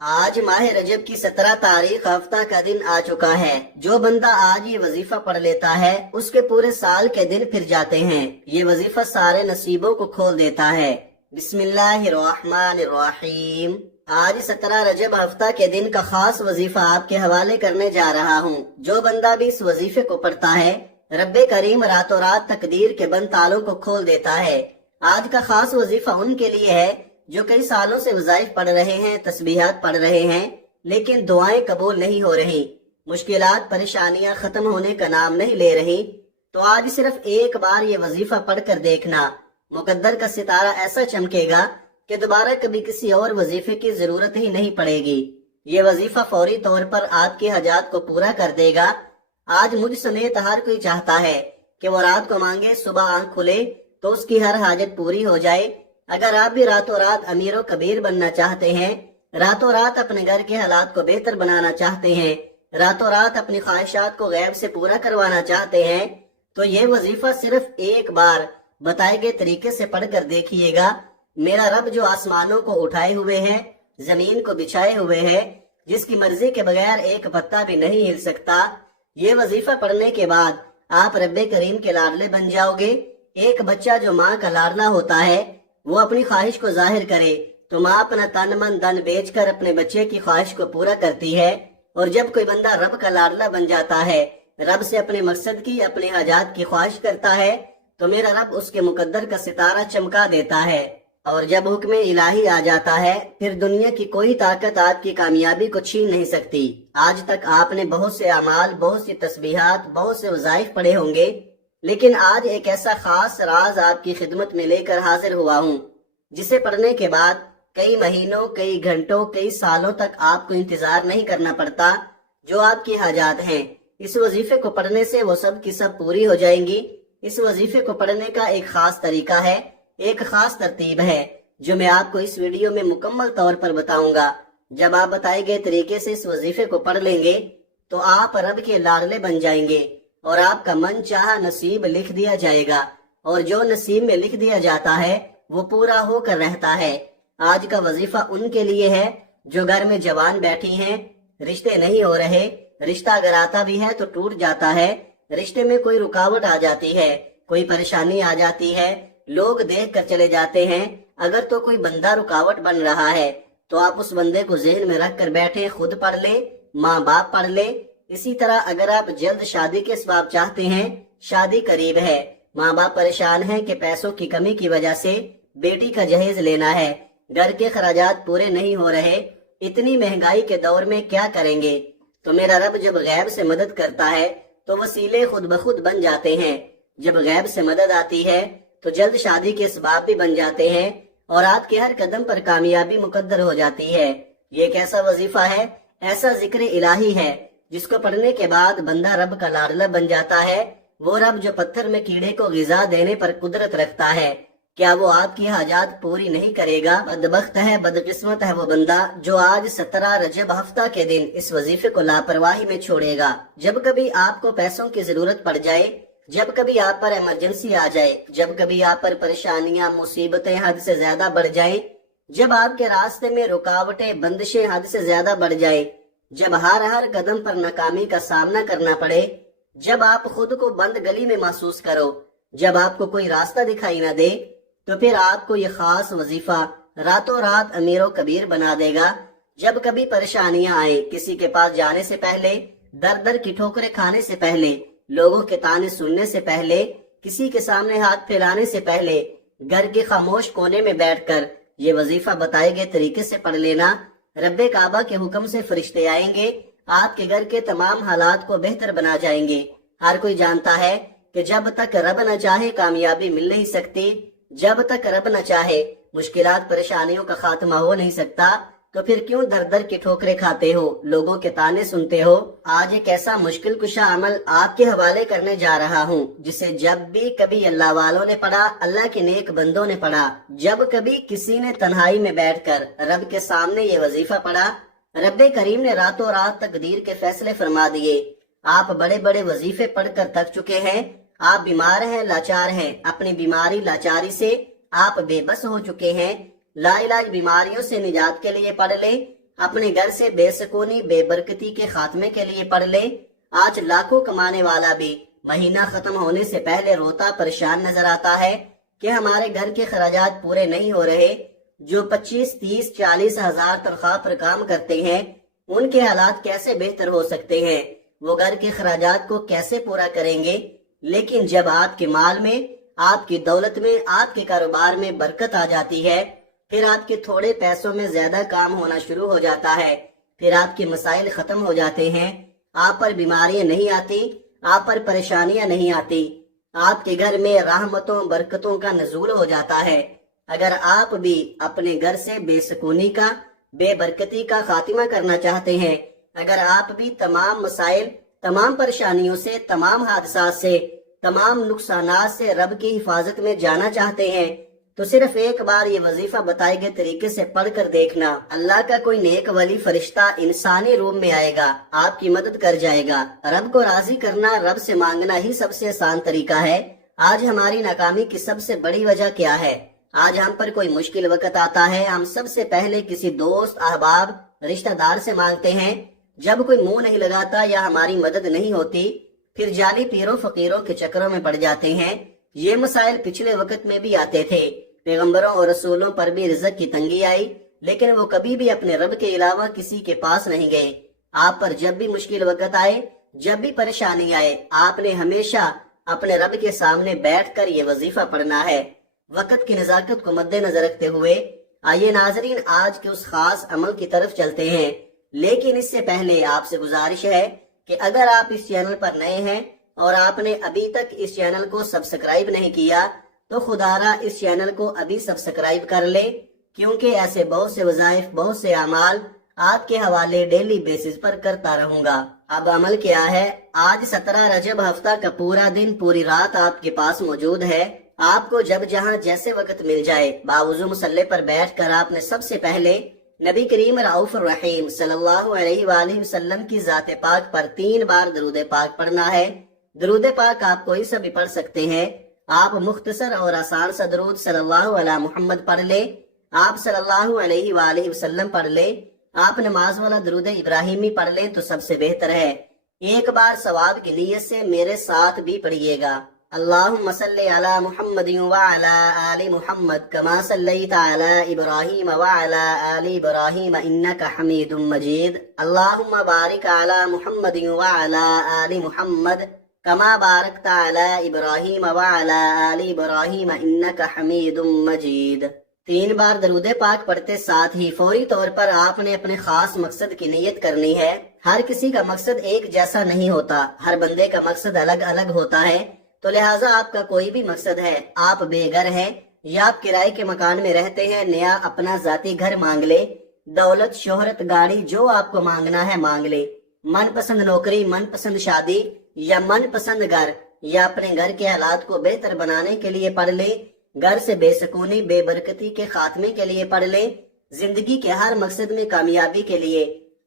آج ماہ رجب کی 17 تاریخ ہفتہ کا دن آ چکا ہے۔ جو بندہ آج یہ وظیفہ پڑھ لیتا ہے اس کے پورے سال کے دن پھر جاتے ہیں۔ یہ وظیفہ سارے نصیبوں کو کھول دیتا ہے۔ بسم اللہ الرحمن الرحیم۔ آج 17 رجب ہفتہ کے دن کا خاص وظیفہ آپ کے حوالے کرنے جا رہا ہوں۔ جو بندہ بھی اس وظیفے کو پڑھتا ہے رب کریم راتوں رات تقدیر کے بند تالوں کو کھول دیتا ہے۔ آج کا خاص وظیفہ ان کے لیے ہے جو کئی سالوں سے وظائف پڑھ رہے ہیں، تسبیحات پڑھ رہے ہیں، لیکن دعائیں قبول نہیں ہو رہی، مشکلات پریشانیاں ختم ہونے کا نام نہیں لے رہی۔ تو آج صرف ایک بار یہ وظیفہ پڑھ کر دیکھنا، مقدر کا ستارہ ایسا چمکے گا کہ دوبارہ کبھی کسی اور وظیفے کی ضرورت ہی نہیں پڑے گی۔ یہ وظیفہ فوری طور پر آپ کی حاجات کو پورا کر دے گا۔ آج مجھ سمیت ہر کوئی چاہتا ہے کہ وہ رات کو مانگے، صبح آنکھ کھلے تو اس کی ہر حاجت پوری ہو جائے۔ اگر آپ بھی راتوں رات امیر و کبیر بننا چاہتے ہیں، راتوں رات اپنے گھر کے حالات کو بہتر بنانا چاہتے ہیں، راتوں رات اپنی خواہشات کو غیب سے پورا کروانا چاہتے ہیں، تو یہ وظیفہ صرف ایک بار بتائے گئے طریقے سے پڑھ کر دیکھیے گا۔ میرا رب جو آسمانوں کو اٹھائے ہوئے ہے، زمین کو بچھائے ہوئے ہے، جس کی مرضی کے بغیر ایک پتا بھی نہیں ہل سکتا، یہ وظیفہ پڑھنے کے بعد آپ رب کریم کے لاڈلے بن جاؤ گے۔ ایک بچہ جو ماں کا لاڈلا ہوتا ہے وہ اپنی خواہش کو ظاہر کرے تو ماں اپنا تن من دن بیچ کر اپنے بچے کی خواہش کو پورا کرتی ہے۔ اور جب کوئی بندہ رب کا لاڈلا بن جاتا ہے، رب سے اپنے مقصد کی، اپنے حاجات کی خواہش کرتا ہے، تو میرا رب اس کے مقدر کا ستارہ چمکا دیتا ہے۔ اور جب حکم الہی آ جاتا ہے پھر دنیا کی کوئی طاقت آپ کی کامیابی کو چھین نہیں سکتی۔ آج تک آپ نے بہت سے اعمال، بہت سی تسبیحات، بہت سے وظائف پڑھے ہوں گے، لیکن آج ایک ایسا خاص راز آپ کی خدمت میں لے کر حاضر ہوا ہوں جسے پڑھنے کے بعد کئی مہینوں، کئی گھنٹوں، کئی سالوں تک آپ کو انتظار نہیں کرنا پڑتا۔ جو آپ کی حاجات ہیں اس وظیفے کو پڑھنے سے وہ سب کی سب پوری ہو جائیں گی۔ اس وظیفے کو پڑھنے کا ایک خاص طریقہ ہے، ایک خاص ترتیب ہے جو میں آپ کو اس ویڈیو میں مکمل طور پر بتاؤں گا۔ جب آپ بتائے گئے طریقے سے اس وظیفے کو پڑھ لیں گے تو آپ رب کے لاڈلے بن جائیں گے اور آپ کا من چاہا نصیب لکھ دیا جائے گا، اور جو نصیب میں لکھ دیا جاتا ہے وہ پورا ہو کر رہتا ہے۔ آج کا وظیفہ ان کے لیے ہے جو گھر میں جوان بیٹھی ہیں، رشتے نہیں ہو رہے، رشتہ اگر آتا بھی ہے تو ٹوٹ جاتا ہے، رشتے میں کوئی رکاوٹ آ جاتی ہے، کوئی پریشانی آ جاتی ہے، لوگ دیکھ کر چلے جاتے ہیں۔ اگر تو کوئی بندہ رکاوٹ بن رہا ہے تو آپ اس بندے کو ذہن میں رکھ کر بیٹھیں، خود پڑھ لیں، ماں باپ پڑھ لیں۔ اسی طرح اگر آپ جلد شادی کے اسباب چاہتے ہیں، شادی قریب ہے، ماں باپ پریشان ہیں کہ پیسوں کی کمی کی وجہ سے بیٹی کا جہیز لینا ہے، گھر کے خراجات پورے نہیں ہو رہے، اتنی مہنگائی کے دور میں کیا کریں گے، تو میرا رب جب غیب سے مدد کرتا ہے تو وسیلے خود بخود بن جاتے ہیں۔ جب غیب سے مدد آتی ہے تو جلد شادی کے اسباب بھی بن جاتے ہیں اور آپ کے ہر قدم پر کامیابی مقدر ہو جاتی ہے۔ یہ ایک ایسا وظیفہ ہے، ایسا ذکر الہی ہے جس کو پڑھنے کے بعد بندہ رب کا لاڈلا بن جاتا ہے۔ وہ رب جو پتھر میں کیڑے کو غذا دینے پر قدرت رکھتا ہے، کیا وہ آپ کی حاجات پوری نہیں کرے گا؟ بدبخت ہے، بدقسمت ہے وہ بندہ جو آج 17 رجب ہفتہ کے دن اس وظیفے کو لاپرواہی میں چھوڑے گا۔ جب کبھی آپ کو پیسوں کی ضرورت پڑ جائے، جب کبھی آپ پر ایمرجنسی آ جائے، جب کبھی آپ پر پریشانیاں، مصیبتیں حد سے زیادہ بڑھ جائیں، جب آپ کے راستے میں رکاوٹیں، بندشیں حد سے زیادہ بڑھ جائیں، جب ہر قدم پر ناکامی کا سامنا کرنا پڑے، جب آپ خود کو بند گلی میں محسوس کرو، جب آپ کو کوئی راستہ دکھائی نہ دے، تو پھر آپ کو یہ خاص وظیفہ راتوں رات امیر و کبیر بنا دے گا۔ جب کبھی پریشانیاں آئیں، کسی کے پاس جانے سے پہلے، در در کی ٹھوکریں کھانے سے پہلے، لوگوں کے طعنے سننے سے پہلے، کسی کے سامنے ہاتھ پھیلانے سے پہلے، گھر کے خاموش کونے میں بیٹھ کر یہ وظیفہ بتائے گئے طریقے سے پڑھ لینا۔ رب کعبہ کے حکم سے فرشتے آئیں گے، آپ کے گھر کے تمام حالات کو بہتر بنا جائیں گے۔ ہر کوئی جانتا ہے کہ جب تک رب نہ چاہے کامیابی مل نہیں سکتی، جب تک رب نہ چاہے مشکلات پریشانیوں کا خاتمہ ہو نہیں سکتا، تو پھر کیوں در در کی ٹھوکریں کھاتے ہو، لوگوں کے طعنے سنتے ہو؟ آج ایک ایسا مشکل کشا عمل آپ کے حوالے کرنے جا رہا ہوں جسے جب بھی کبھی اللہ والوں نے پڑھا، اللہ کے نیک بندوں نے پڑھا، جب کبھی کسی نے تنہائی میں بیٹھ کر رب کے سامنے یہ وظیفہ پڑھا، رب کریم نے راتوں رات تقدیر کے فیصلے فرما دیے۔ آپ بڑے بڑے وظیفے پڑھ کر تھک چکے ہیں، آپ بیمار ہیں، لاچار ہیں، اپنی بیماری لاچاری سے آپ بے بس ہو چکے ہیں، لا علاج بیماریوں سے نجات کے لیے پڑھ لیں۔ اپنے گھر سے بے سکونی بے برکتی کے خاتمے کے لیے پڑھ لے۔ آج لاکھوں کمانے والا بھی مہینہ ختم ہونے سے پہلے روتا پریشان نظر آتا ہے کہ ہمارے گھر کے خراجات پورے نہیں ہو رہے۔ جو 25 30 40 ہزار تنخواہ پر کام کرتے ہیں ان کے حالات کیسے بہتر ہو سکتے ہیں؟ وہ گھر کے خراجات کو کیسے پورا کریں گے؟ لیکن جب آپ کے مال میں، آپ کی دولت میں، آپ کے کاروبار میں برکت آ جاتی ہے، پھر آپ کے تھوڑے پیسوں میں زیادہ کام ہونا شروع ہو جاتا ہے، پھر آپ کے مسائل ختم ہو جاتے ہیں، آپ پر بیماریاں نہیں آتی، آپ پر پریشانیاں نہیں آتی، آپ کے گھر میں رحمتوں برکتوں کا نزول ہو جاتا ہے۔ اگر آپ بھی اپنے گھر سے بے سکونی کا، بے برکتی کا خاتمہ کرنا چاہتے ہیں، اگر آپ بھی تمام مسائل، تمام پریشانیوں سے، تمام حادثات سے، تمام نقصانات سے رب کی حفاظت میں جانا چاہتے ہیں، تو صرف ایک بار یہ وظیفہ بتائے گئے طریقے سے پڑھ کر دیکھنا۔ اللہ کا کوئی نیک ولی فرشتہ انسانی روپ میں آئے گا، آپ کی مدد کر جائے گا۔ رب کو راضی کرنا، رب سے مانگنا ہی سب سے آسان طریقہ ہے۔ آج ہماری ناکامی کی سب سے بڑی وجہ کیا ہے؟ آج ہم پر کوئی مشکل وقت آتا ہے، ہم سب سے پہلے کسی دوست، احباب، رشتہ دار سے مانگتے ہیں۔ جب کوئی منہ نہیں لگاتا یا ہماری مدد نہیں ہوتی، پھر جعلی پیروں فقیروں کے چکروں میں پڑ جاتے ہیں۔ یہ مسائل پچھلے وقت میں بھی آتے تھے، پیغمبروں اور رسولوں پر بھی رزق کی تنگی آئی، لیکن وہ کبھی بھی اپنے رب کے علاوہ کسی کے پاس نہیں گئے۔ آپ پر جب بھی مشکل وقت آئے، جب بھی پریشانی آئے، آپ نے ہمیشہ اپنے رب کے سامنے بیٹھ کر یہ وظیفہ پڑھنا ہے۔ وقت کی نزاکت کو مد نظر رکھتے ہوئے آئیے ناظرین آج کے اس خاص عمل کی طرف چلتے ہیں، لیکن اس سے پہلے آپ سے گزارش ہے کہ اگر آپ اس چینل پر نئے ہیں اور آپ نے ابھی تک اس چینل کو سبسکرائب نہیں کیا تو خدارا اس چینل کو ابھی سبسکرائب کر لیں، کیونکہ ایسے بہت سے وظائف، بہت سے اعمال آپ کے حوالے ڈیلی بیسس پر کرتا رہوں گا۔ اب عمل کیا ہے؟ آج 17 رجب ہفتہ کا پورا دن، پوری رات آپ کے پاس موجود ہے۔ آپ کو جب جہاں جیسے وقت مل جائے، باوضو مصلی پر بیٹھ کر آپ نے سب سے پہلے نبی کریم رؤوف الرحیم صلی اللہ علیہ وآلہ وسلم کی ذات پاک پر 3 بار درود پاک پڑھنا ہے۔ درود پاک آپ کوئی سا بھی پڑھ سکتے ہیں۔ آپ مختصر اور آسان سا درود صلی اللہ علیہ محمد پڑھ لے، آپ صلی اللہ علیہ وآلہ وسلم پڑھ لے، آپ نماز والا درود ابراہیمی پڑھ لیں تو سب سے بہتر ہے۔ ایک بار ثواب کی نیت سے میرے ساتھ بھی پڑھیے گا۔ اللہم صلی علی محمد وعلی آل محمد کما صلیت علی ابراہیم وعلی آل ابراہیم انکا حمید مجید۔ اللہم بارک علی محمد وعلی آل محمد کما بارکت علی ابراہیم وعلی آل ابراہیم انکا حمید مجید۔ 3 بار درود پاک پڑھتے ساتھ ہی فوری طور پر آپ نے اپنے خاص مقصد کی نیت کرنی ہے۔ ہر کسی کا مقصد ایک جیسا نہیں ہوتا، ہر بندے کا مقصد الگ الگ ہوتا ہے، تو لہٰذا آپ کا کوئی بھی مقصد ہے، آپ بے گھر ہیں یا آپ کرائے کے مکان میں رہتے ہیں، نیا اپنا ذاتی گھر مانگ لے، دولت، شہرت، گاڑی، جو آپ کو مانگنا ہے مانگ لے، من پسند نوکری، من پسند شادی یا من پسند گھر، یا اپنے گھر کے حالات کو بہتر بنانے کے لیے پڑھ لے، گھر سے بے سکونی بے برکتی کے خاتمے کے لیے پڑھ لے، زندگی کے ہر مقصد میں کامیابی کے لیے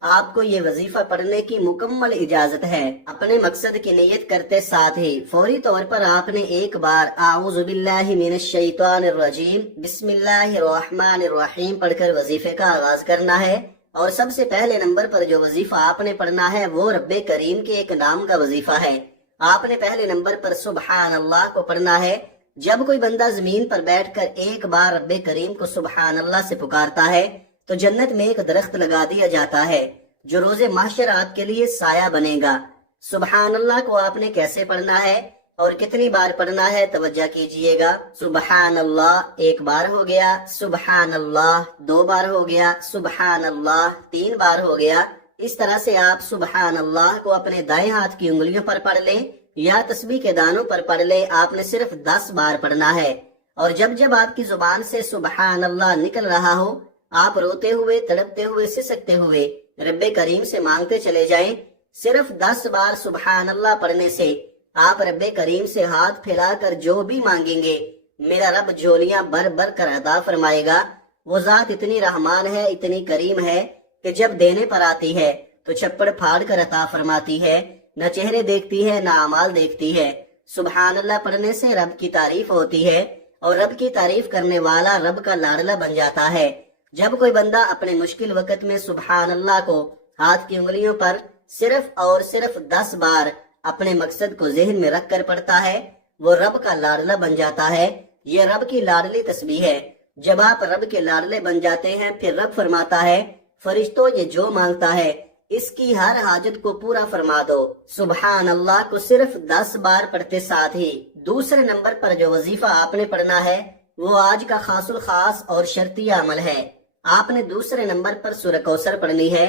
آپ کو یہ وظیفہ پڑھنے کی مکمل اجازت ہے۔ اپنے مقصد کی نیت کرتے ساتھ ہی فوری طور پر آپ نے ایک بار اعوذ باللہ من الشیطان الرجیم بسم اللہ الرحمن الرحیم پڑھ کر وظیفے کا آغاز کرنا ہے۔ اور سب سے پہلے نمبر پر جو وظیفہ آپ نے پڑھنا ہے وہ رب کریم کے ایک نام کا وظیفہ ہے۔ آپ نے پہلے نمبر پر سبحان اللہ کو پڑھنا ہے۔ جب کوئی بندہ زمین پر بیٹھ کر ایک بار رب کریم کو سبحان اللہ سے پکارتا ہے تو جنت میں ایک درخت لگا دیا جاتا ہے جو روز محشر آپ کے لیے سایہ بنے گا۔ سبحان اللہ کو آپ نے کیسے پڑھنا ہے اور کتنی بار پڑھنا ہے توجہ کیجئے گا۔ سبحان اللہ 1 بار ہو گیا، سبحان اللہ 2 بار ہو گیا، سبحان اللہ 3 بار ہو گیا۔ اس طرح سے آپ سبحان اللہ کو اپنے دائیں ہاتھ کی انگلیوں پر پڑھ لیں یا تسبیح کے دانوں پر پڑھ لیں۔ آپ نے صرف 10 بار پڑھنا ہے، اور جب جب آپ کی زبان سے سبحان اللہ نکل رہا ہو، آپ روتے ہوئے، تڑپتے ہوئے، سسکتے ہوئے رب کریم سے مانگتے چلے جائیں۔ صرف 10 بار سبحان اللہ پڑھنے سے آپ رب کریم سے ہاتھ پھیلا کر جو بھی مانگیں گے میرا رب جھولیاں بھر بھر کر عطا فرمائے گا۔ وہ ذات اتنی رحمان ہے، اتنی کریم ہے کہ جب دینے پر آتی ہے تو چھپڑ پھاڑ کر عطا فرماتی ہے، نہ چہرے دیکھتی ہے نہ اعمال دیکھتی ہے۔ سبحان اللہ پڑھنے سے رب کی تعریف ہوتی ہے، اور رب کی تعریف کرنے والا رب کا لاڈلا بن جاتا ہے۔ جب کوئی بندہ اپنے مشکل وقت میں سبحان اللہ کو ہاتھ کی انگلیوں پر صرف اور صرف 10 بار اپنے مقصد کو ذہن میں رکھ کر پڑھتا ہے، وہ رب کا لاڈلا بن جاتا ہے۔ یہ رب کی لاڈلی تسبیح ہے۔ جب آپ رب کے لاڈلے بن جاتے ہیں، پھر رب فرماتا ہے، فرشتوں یہ جو مانگتا ہے اس کی ہر حاجت کو پورا فرما دو۔ سبحان اللہ کو صرف 10 بار پڑھتے ساتھ ہی دوسرے نمبر پر جو وظیفہ آپ نے پڑھنا ہے وہ آج کا خاص الخاص اور شرطیہ عمل ہے۔ آپ نے دوسرے نمبر پر سورہ کوثر پڑھنی ہے۔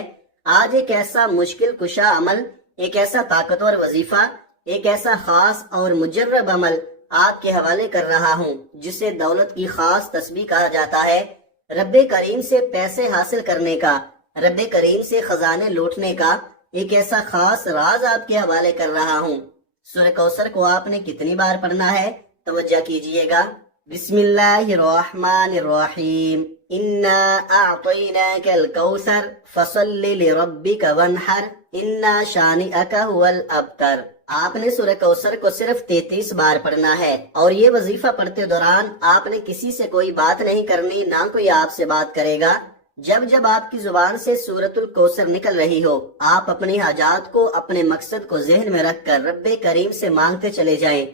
آج ایک ایسا مشکل کشا عمل، ایک ایسا طاقتور وظیفہ، ایک ایسا خاص اور مجرب عمل آپ کے حوالے کر رہا ہوں جسے دولت کی خاص تسبیح کہا جاتا ہے۔ رب کریم سے پیسے حاصل کرنے کا، رب کریم سے خزانے لوٹنے کا ایک ایسا خاص راز آپ کے حوالے کر رہا ہوں۔ سورہ کوثر کو آپ نے کتنی بار پڑھنا ہے توجہ کیجئے گا۔ بسم اللہ الرحمن الرحیم، انا اعطیناک الکوثر فصل لربک وانحر انا شانئک هو الابتر۔ آپ نے سورہ کوثر کو صرف 33 بار پڑھنا ہے، اور یہ وظیفہ پڑھتے دوران آپ نے کسی سے کوئی بات نہیں کرنی، نہ کوئی آپ سے بات کرے گا۔ جب جب آپ کی زبان سے سورۃ الکوثر نکل رہی ہو، آپ اپنی حاجات کو، اپنے مقصد کو ذہن میں رکھ کر رب کریم سے مانگتے چلے جائیں۔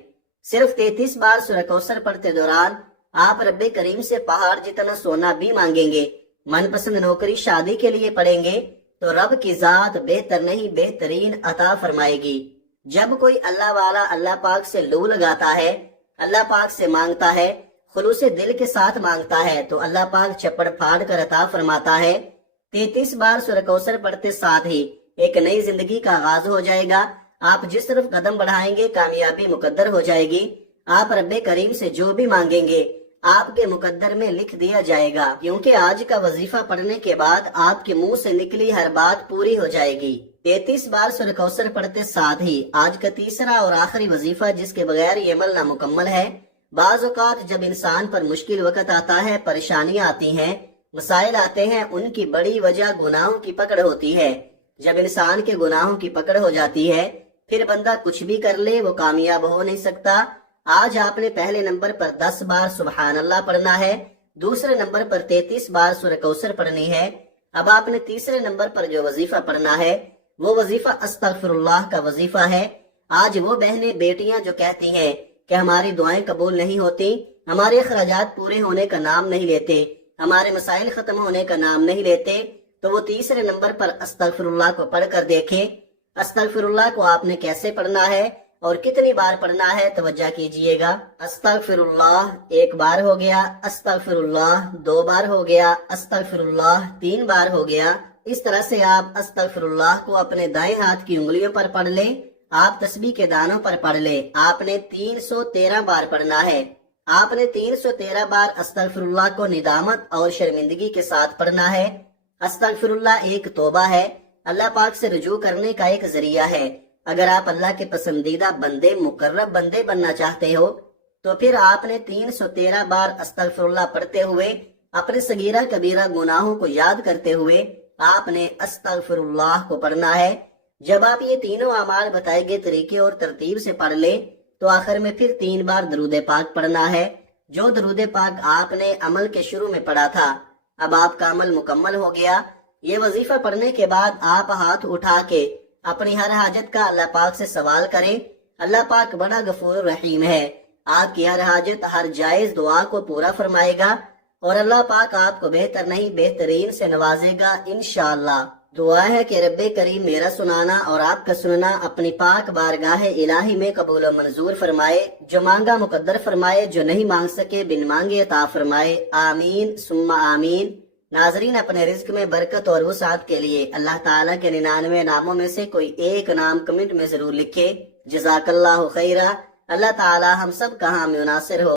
صرف 33 بار سورہ کوثر پڑھتے دوران آپ رب کریم سے پہاڑ جتنا سونا بھی مانگیں گے، من پسند نوکری شادی کے لیے پڑھیں گے تو رب کی ذات بہتر نہیں بہترین عطا فرمائے گی۔ جب کوئی اللہ والا اللہ پاک سے لو لگاتا ہے، اللہ پاک سے مانگتا ہے، خلوص دل کے ساتھ مانگتا ہے تو اللہ پاک چپڑ پھاڑ کر عطا فرماتا ہے۔ 33 بار سورہ کوثر پڑھتے ساتھ ہی ایک نئی زندگی کا آغاز ہو جائے گا۔ آپ جس طرف قدم بڑھائیں گے کامیابی مقدر ہو جائے گی۔ آپ رب کریم سے جو بھی مانگیں گے آپ کے مقدر میں لکھ دیا جائے گا، کیونکہ آج کا وظیفہ پڑھنے کے بعد آپ کے منہ سے نکلی ہر بات پوری ہو جائے گی۔ 33 بار سورہ کوثر پڑھتے ساتھ ہی آج کا تیسرا اور آخری وظیفہ جس کے بغیر یہ عمل نامکمل ہے۔ بعض اوقات جب انسان پر مشکل وقت آتا ہے، پریشانیاں آتی ہیں، مسائل آتے ہیں، ان کی بڑی وجہ گناہوں کی پکڑ ہوتی ہے۔ جب انسان کے گناہوں کی پکڑ ہو جاتی ہے پھر بندہ کچھ بھی کر لے وہ کامیاب ہو نہیں سکتا۔ آج آپ نے پہلے نمبر پر 10 بار سبحان اللہ پڑھنا ہے، دوسرے نمبر پر 33 بار سورہ کوثر پڑھنی ہے۔ اب آپ نے تیسرے نمبر پر جو وظیفہ پڑھنا ہے وہ وظیفہ استغفر اللہ کا وظیفہ ہے۔ آج وہ بہنیں بیٹیاں جو کہتی ہیں کہ ہماری دعائیں قبول نہیں ہوتی، ہمارے اخراجات پورے ہونے کا نام نہیں لیتے، ہمارے مسائل ختم ہونے کا نام نہیں لیتے، تو وہ تیسرے نمبر پر استغفر اللہ کو پڑھ کر دیکھیں۔ استغفر اللہ کو آپ نے کیسے پڑھنا ہے اور کتنی بار پڑھنا ہے توجہ کیجئے گا۔ استغفر اللہ 1 بار ہو گیا، استغفر اللہ 2 بار ہو گیا، استغفر اللہ 3 بار ہو گیا۔ اس طرح سے آپ استغفر اللہ کو اپنے دائیں ہاتھ کی انگلیوں پر پڑھ لیں، آپ تسبیح کے دانوں پر پڑھ لیں۔ آپ نے 313 بار پڑھنا ہے۔ آپ نے 313 بار استغفر اللہ کو ندامت اور شرمندگی کے ساتھ پڑھنا ہے۔ استغفر اللہ ایک توبہ ہے، اللہ پاک سے رجوع کرنے کا ایک ذریعہ ہے۔ اگر آپ اللہ کے پسندیدہ بندے، مقرب بندے بننا چاہتے ہو تو پھر آپ نے 313 بار استغفر اللہ پڑھتے ہوئے، اپنے صغیرہ کبیرہ گناہوں کو یاد کرتے ہوئے آپ نے استغفر اللہ کو پڑھنا ہے۔ جب آپ یہ تینوں اعمال بتائے گئے طریقے اور ترتیب سے پڑھ لیں تو آخر میں پھر 3 بار درود پاک پڑھنا ہے، جو درود پاک آپ نے عمل کے شروع میں پڑھا تھا۔ اب آپ کا عمل مکمل ہو گیا۔ یہ وظیفہ پڑھنے کے بعد آپ ہاتھ اٹھا کے اپنی ہر حاجت کا اللہ پاک سے سوال کریں۔ اللہ پاک بڑا غفور رحیم ہے، آپ کی ہر حاجت، ہر جائز دعا کو پورا فرمائے گا، اور اللہ پاک آپ کو بہتر نہیں بہترین سے نوازے گا انشاءاللہ۔ دعا ہے کہ رب کریم میرا سنانا اور آپ کا سننا اپنی پاک بارگاہ الہی میں قبول و منظور فرمائے، جو مانگا مقدر فرمائے، جو نہیں مانگ سکے بن مانگے عطا فرمائے، آمین ثم آمین۔ ناظرین، اپنے رزق میں برکت اور وسعت کے لیے اللہ تعالیٰ کے 99 ناموں میں سے کوئی ایک نام کمنٹ میں ضرور لکھے۔ جزاک اللہ خیرہ۔ اللہ تعالیٰ ہم سب کا حامی و ناصر ہو۔